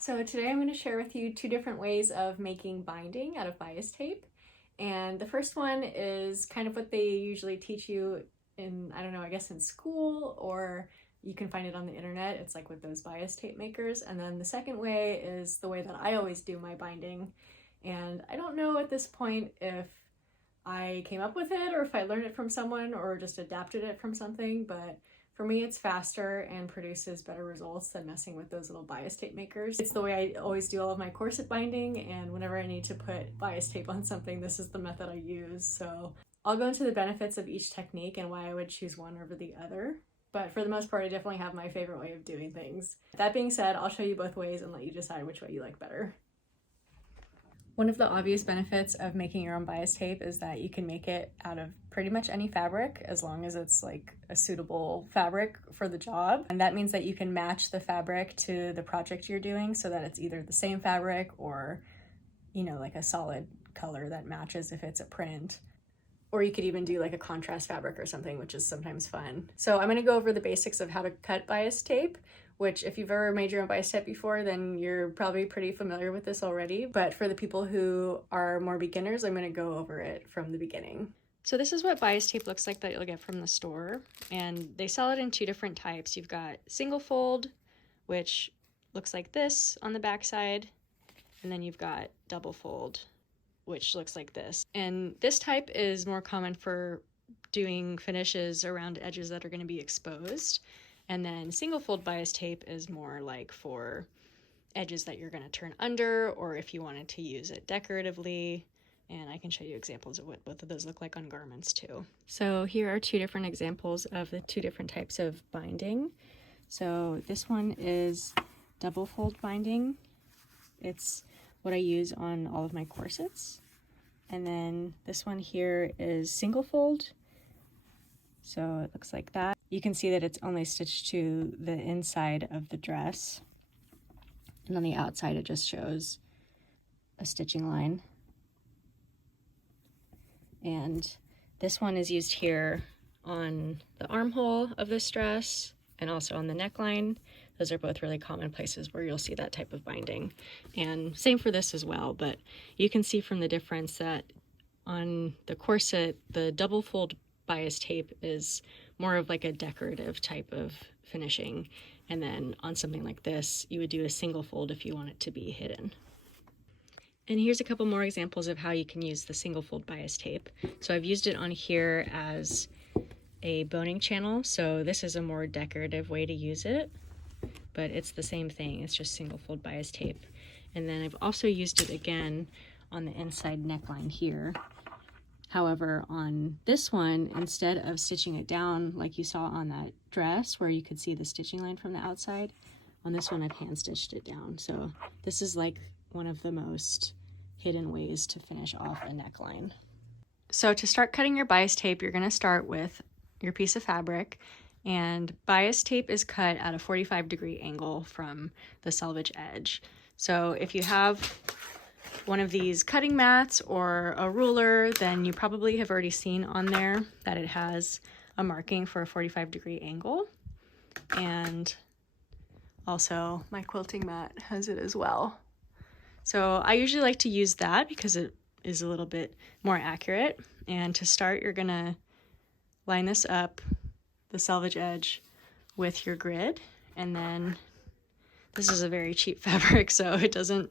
So today I'm going to share with you two different ways of making binding out of bias tape. And the first one is kind of what they usually teach you in, I don't know, I guess in school, or you can find it on the internet. It's like with those bias tape makers. And then the second way is the way that I always do my binding. And I don't know at this point if I came up with it or if I learned it from someone or just adapted it from something, but for me, it's faster and produces better results than messing with those little bias tape makers. It's the way I always do all of my corset binding, and whenever I need to put bias tape on something, this is the method I use. So I'll go into the benefits of each technique and why I would choose one over the other. But for the most part, I definitely have my favorite way of doing things. That being said, I'll show you both ways and let you decide which way you like better. One of the obvious benefits of making your own bias tape is that you can make it out of pretty much any fabric as long as it's like a suitable fabric for the job. And that means that you can match the fabric to the project you're doing so that it's either the same fabric or, you know, like a solid color that matches if it's a print. Or you could even do like a contrast fabric or something, which is sometimes fun. So I'm going to go over the basics of how to cut bias tape, which if you've ever made your own bias tape before, then you're probably pretty familiar with this already. But for the people who are more beginners, I'm going to go over it from the beginning. So this is what bias tape looks like that you'll get from the store. And they sell it in two different types. You've got single fold, which looks like this on the back side. And then you've got double fold, which looks like this. And this type is more common for doing finishes around edges that are going to be exposed. And then single fold bias tape is more like for edges that you're going to turn under, or if you wanted to use it decoratively. And I can show you examples of what both of those look like on garments too. So here are two different examples of the two different types of binding. So this one is double fold binding. It's what I use on all of my corsets. And then this one here is single fold. So it looks like that. You can see that it's only stitched to the inside of the dress. And on the outside, it just shows a stitching line. And this one is used here on the armhole of this dress and also on the neckline. Those are both really common places where you'll see that type of binding. And same for this as well, but you can see from the difference that on the corset, the double fold bias tape is more of like a decorative type of finishing. And then on something like this, you would do a single fold if you want it to be hidden. And here's a couple more examples of how you can use the single fold bias tape. So I've used it on here as a boning channel. So this is a more decorative way to use it, but it's the same thing. It's just single fold bias tape. And then I've also used it again on the inside neckline here. However, on this one, instead of stitching it down like you saw on that dress where you could see the stitching line from the outside, on this one I've hand stitched it down. So this is like one of the most hidden ways to finish off a neckline. So to start cutting your bias tape, you're going to start with your piece of fabric, and bias tape is cut at a 45-degree angle from the selvage edge. So if you have one of these cutting mats or a ruler, then you probably have already seen on there that it has a marking for a 45-degree angle. And also my quilting mat has it as well. So I usually like to use that because it is a little bit more accurate. And to start, you're gonna line this up, the selvage edge, with your grid. And then this is a very cheap fabric, so it doesn't,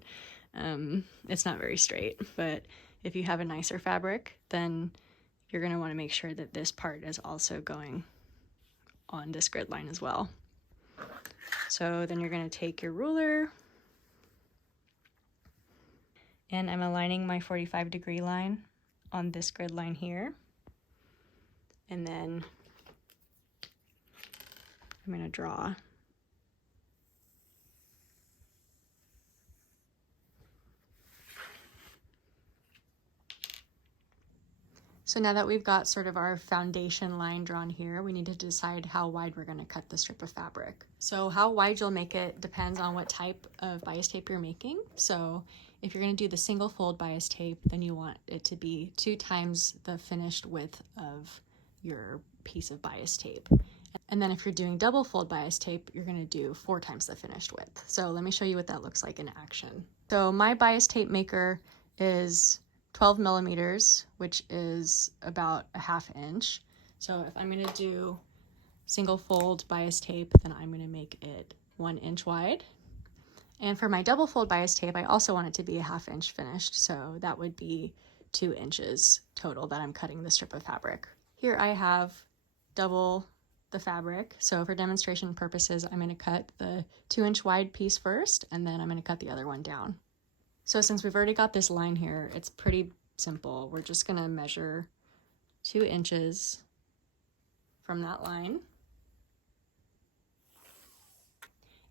it's not very straight. But if you have a nicer fabric, then you're gonna wanna make sure that this part is also going on this grid line as well. So then you're gonna take your ruler, and I'm aligning my 45-degree line on this grid line here. And then I'm going to draw. So now that we've got sort of our foundation line drawn here, we need to decide how wide we're going to cut the strip of fabric. So how wide you'll make it depends on what type of bias tape you're making. So if you're going to do the single fold bias tape, then you want it to be 2 times the finished width of your piece of bias tape. And then if you're doing double fold bias tape, you're gonna do 4 times the finished width. So let me show you what that looks like in action. So my bias tape maker is 12 millimeters, which is about a 1/2 inch. So if I'm gonna do single fold bias tape, then I'm gonna make it 1 inch wide. And for my double fold bias tape, I also want it to be a 1/2 inch finished. So that would be 2 inches total that I'm cutting the strip of fabric. Here I have double the fabric. So for demonstration purposes, I'm going to cut the 2-inch wide piece first, and then I'm going to cut the other one down. So since we've already got this line here, it's pretty simple. We're just going to measure 2 inches from that line.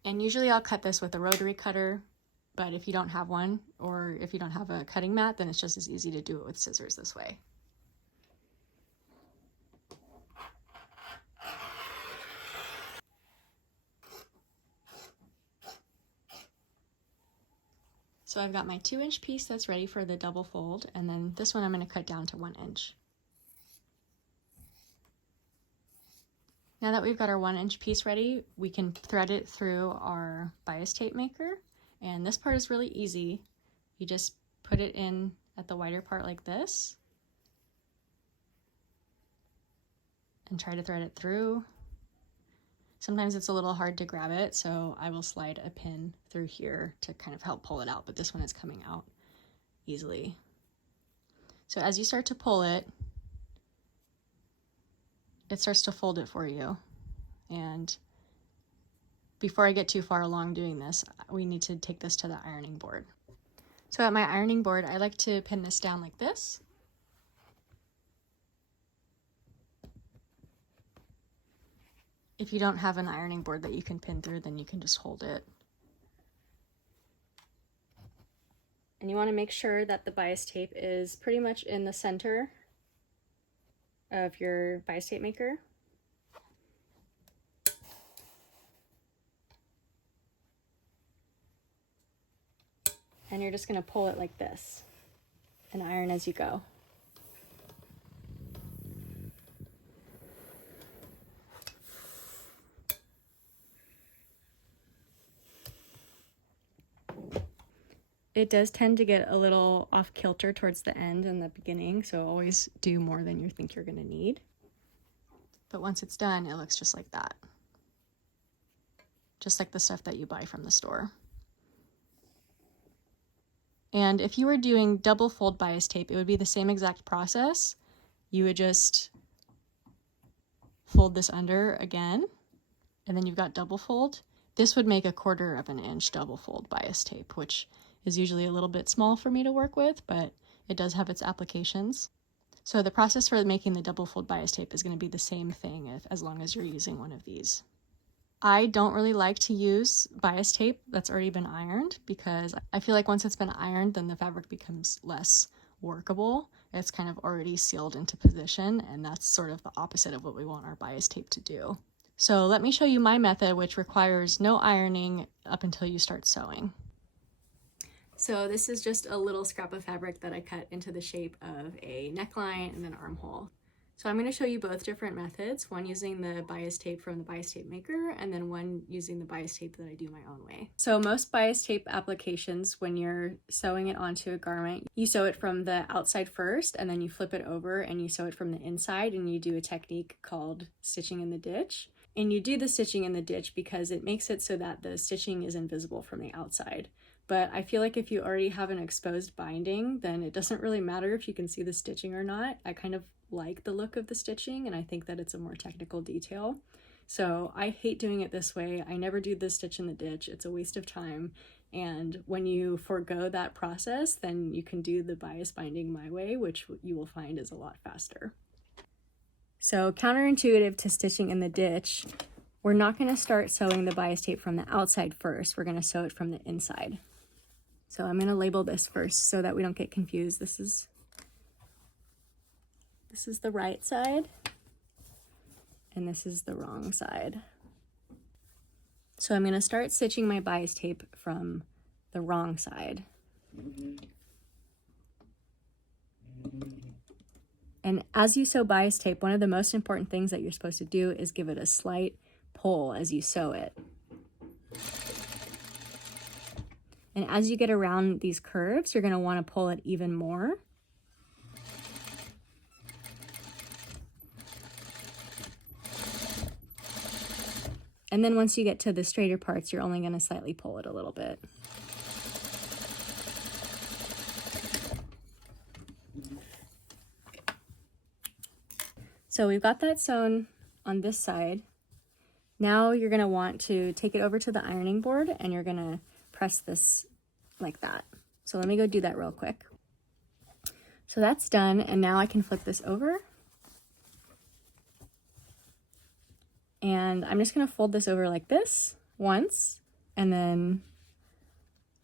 And usually I'll cut this with a rotary cutter, but if you don't have one, or if you don't have a cutting mat, then it's just as easy to do it with scissors this way. So I've got my 2-inch piece that's ready for the double fold, and then this one I'm going to cut down to 1 inch. Now that we've got our 1-inch piece ready, we can thread it through our bias tape maker, and this part is really easy. You just put it in at the wider part like this, and try to thread it through. Sometimes it's a little hard to grab it, so I will slide a pin through here to kind of help pull it out, but this one is coming out easily. So as you start to pull it, it starts to fold it for you. And before I get too far along doing this, we need to take this to the ironing board. So at my ironing board, I like to pin this down like this. If you don't have an ironing board that you can pin through, then you can just hold it. And you want to make sure that the bias tape is pretty much in the center of your bias tape maker. And you're just going to pull it like this and iron as you go. It does tend to get a little off kilter towards the end and the beginning, so always do more than you think you're going to need. But once it's done, it looks just like that. Just like the stuff that you buy from the store. And if you were doing double fold bias tape, it would be the same exact process. You would just fold this under again, and then you've got double fold. This would make a 1/4 of an inch double fold bias tape, which is usually a little bit small for me to work with, but it does have its applications. So the process for making the double fold bias tape is going to be the same thing as long as you're using one of these. I don't really like to use bias tape that's already been ironed because I feel like once it's been ironed, then the fabric becomes less workable. It's kind of already sealed into position, and that's sort of the opposite of what we want our bias tape to do. So let me show you my method, which requires no ironing up until you start sewing. So this is just a little scrap of fabric that I cut into the shape of a neckline and an armhole. So I'm going to show you both different methods, one using the bias tape from the bias tape maker, and then one using the bias tape that I do my own way. So most bias tape applications, when you're sewing it onto a garment, you sew it from the outside first, and then you flip it over and you sew it from the inside, and you do a technique called stitching in the ditch. And you do the stitching in the ditch because it makes it so that the stitching is invisible from the outside. But I feel like if you already have an exposed binding, then it doesn't really matter if you can see the stitching or not. I kind of like the look of the stitching, and I think that it's a more technical detail. So I hate doing it this way. I never do the stitch in the ditch. It's a waste of time. And when you forego that process, then you can do the bias binding my way, which you will find is a lot faster. So counterintuitive to stitching in the ditch, we're not going to start sewing the bias tape from the outside first. We're going to sew it from the inside. So I'm going to label this first so that we don't get confused. This is the right side, and this is the wrong side. So I'm going to start stitching my bias tape from the wrong side. And as you sew bias tape, one of the most important things that you're supposed to do is give it a slight pull as you sew it. And as you get around these curves, you're going to want to pull it even more. And then once you get to the straighter parts, you're only going to slightly pull it a little bit. So we've got that sewn on this side. Now you're going to want to take it over to the ironing board and you're going to press this like that. So let me go do that real quick. So that's done, and now I can flip this over. And I'm just going to fold this over like this once, and then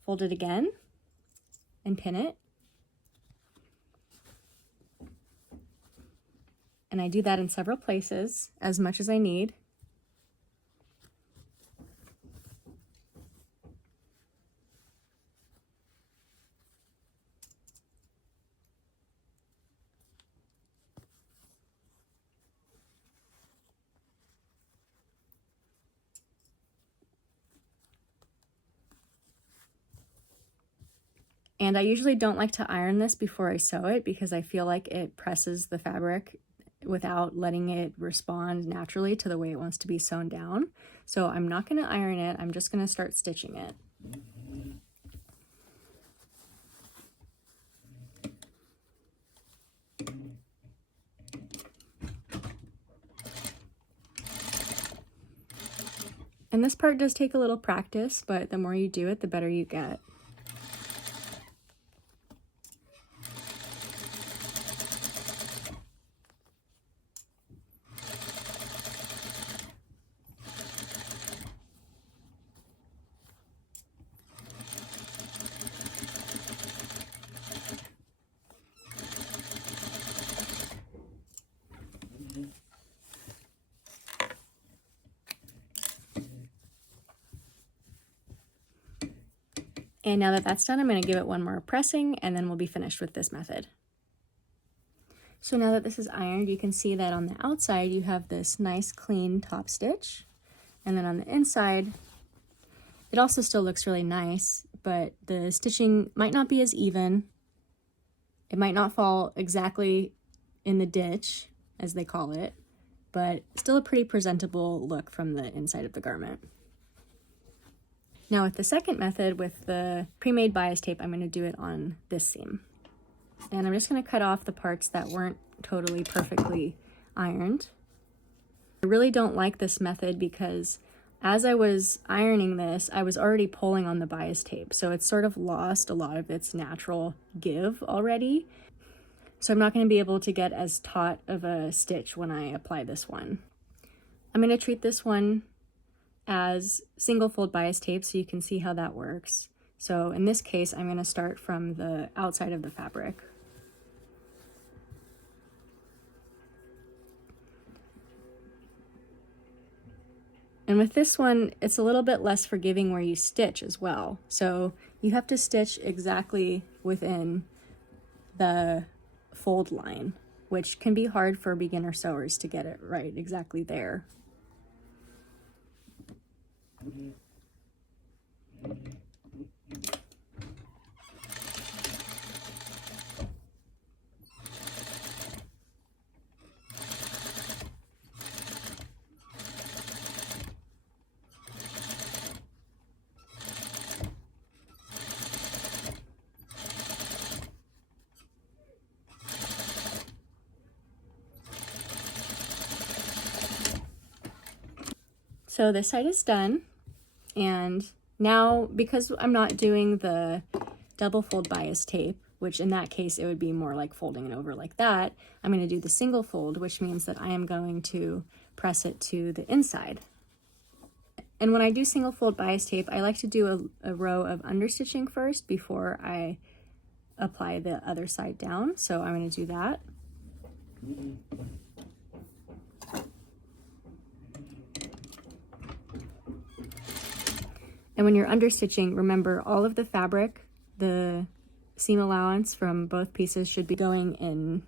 fold it again and pin it. And I do that in several places, as much as I need. And I usually don't like to iron this before I sew it because I feel like it presses the fabric without letting it respond naturally to the way it wants to be sewn down. So I'm not going to iron it, I'm just going to start stitching it. And this part does take a little practice, but the more you do it, the better you get. And now that that's done, I'm going to give it one more pressing and then we'll be finished with this method. So now that this is ironed, you can see that on the outside you have this nice clean top stitch. And then on the inside, it also still looks really nice, but the stitching might not be as even. It might not fall exactly in the ditch, as they call it, but still a pretty presentable look from the inside of the garment. Now with the second method, with the pre-made bias tape, I'm going to do it on this seam. And I'm just going to cut off the parts that weren't totally perfectly ironed. I really don't like this method because as I was ironing this, I was already pulling on the bias tape, so it's sort of lost a lot of its natural give already. So I'm not going to be able to get as taut of a stitch when I apply this one. I'm going to treat this one as single fold bias tape so you can see how that works. So in this case, I'm going to start from the outside of the fabric. And with this one, it's a little bit less forgiving where you stitch as well. So you have to stitch exactly within the fold line, which can be hard for beginner sewers to get it right exactly there. So this side is done, and now because I'm not doing the double fold bias tape, which in that case it would be more like folding it over like that, I'm going to do the single fold, which means that I am going to press it to the inside. And when I do single fold bias tape, I like to do a row of understitching first before I apply the other side down, so I'm going to do that. And when you're understitching, remember all of the fabric, the seam allowance from both pieces should be going in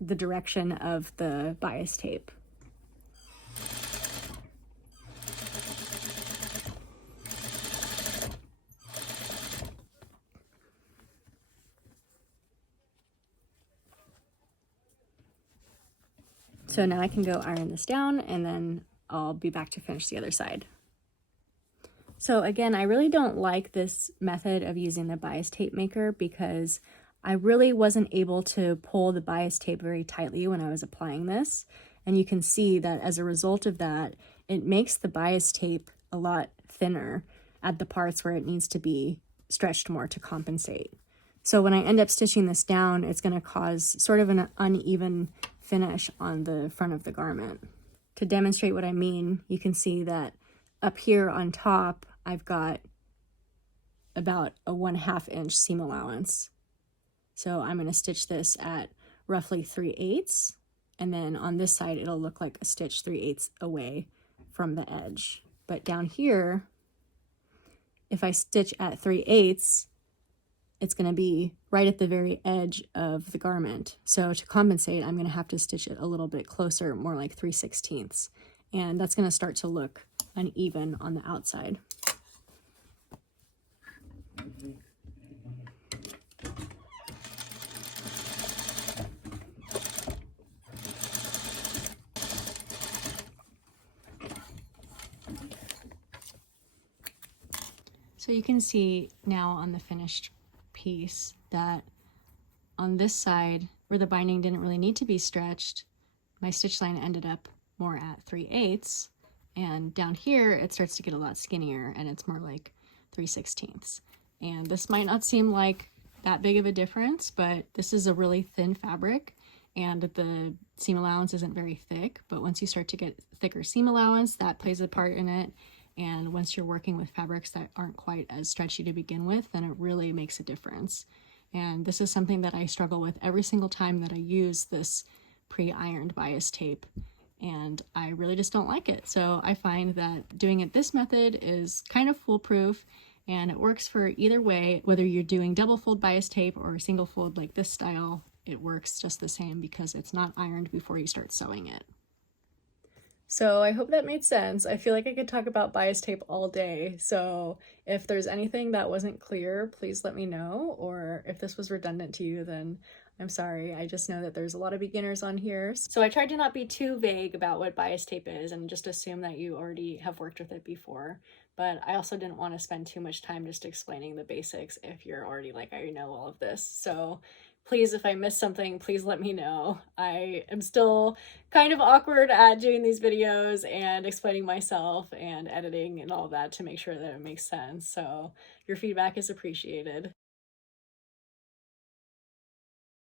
the direction of the bias tape. So now I can go iron this down, and then I'll be back to finish the other side. So again, I really don't like this method of using the bias tape maker because I really wasn't able to pull the bias tape very tightly when I was applying this. And you can see that as a result of that, it makes the bias tape a lot thinner at the parts where it needs to be stretched more to compensate. So when I end up stitching this down, it's going to cause sort of an uneven finish on the front of the garment. To demonstrate what I mean, you can see that up here on top, I've got about a 1/2 inch seam allowance. So I'm going to stitch this at roughly 3/8, and then on this side, it'll look like a stitch 3/8 away from the edge. But down here, if I stitch at 3/8, it's going to be right at the very edge of the garment. So to compensate, I'm going to have to stitch it a little bit closer, more like 3/16. And that's going to start to look uneven on the outside. So you can see now on the finished piece that on this side where the binding didn't really need to be stretched, my stitch line ended up more at 3/8, and down here it starts to get a lot skinnier and it's more like 3/16. And this might not seem like that big of a difference, but this is a really thin fabric and the seam allowance isn't very thick, but once you start to get thicker seam allowance, that plays a part in it. And once you're working with fabrics that aren't quite as stretchy to begin with, then it really makes a difference. And this is something that I struggle with every single time that I use this pre-ironed bias tape, and I really just don't like it. So I find that doing it this method is kind of foolproof, and it works for either way. Whether you're doing double fold bias tape or single fold like this style, it works just the same because it's not ironed before you start sewing it. So I hope that made sense. I feel like I could talk about bias tape all day. So if there's anything that wasn't clear, please let me know. Or if this was redundant to you, then I'm sorry. I just know that there's a lot of beginners on here. So I tried to not be too vague about what bias tape is and just assume that you already have worked with it before. But I also didn't want to spend too much time just explaining the basics if you're already like, I know all of this. So please, if I missed something, please let me know. I am still kind of awkward at doing these videos and explaining myself and editing and all that to make sure that it makes sense. So your feedback is appreciated.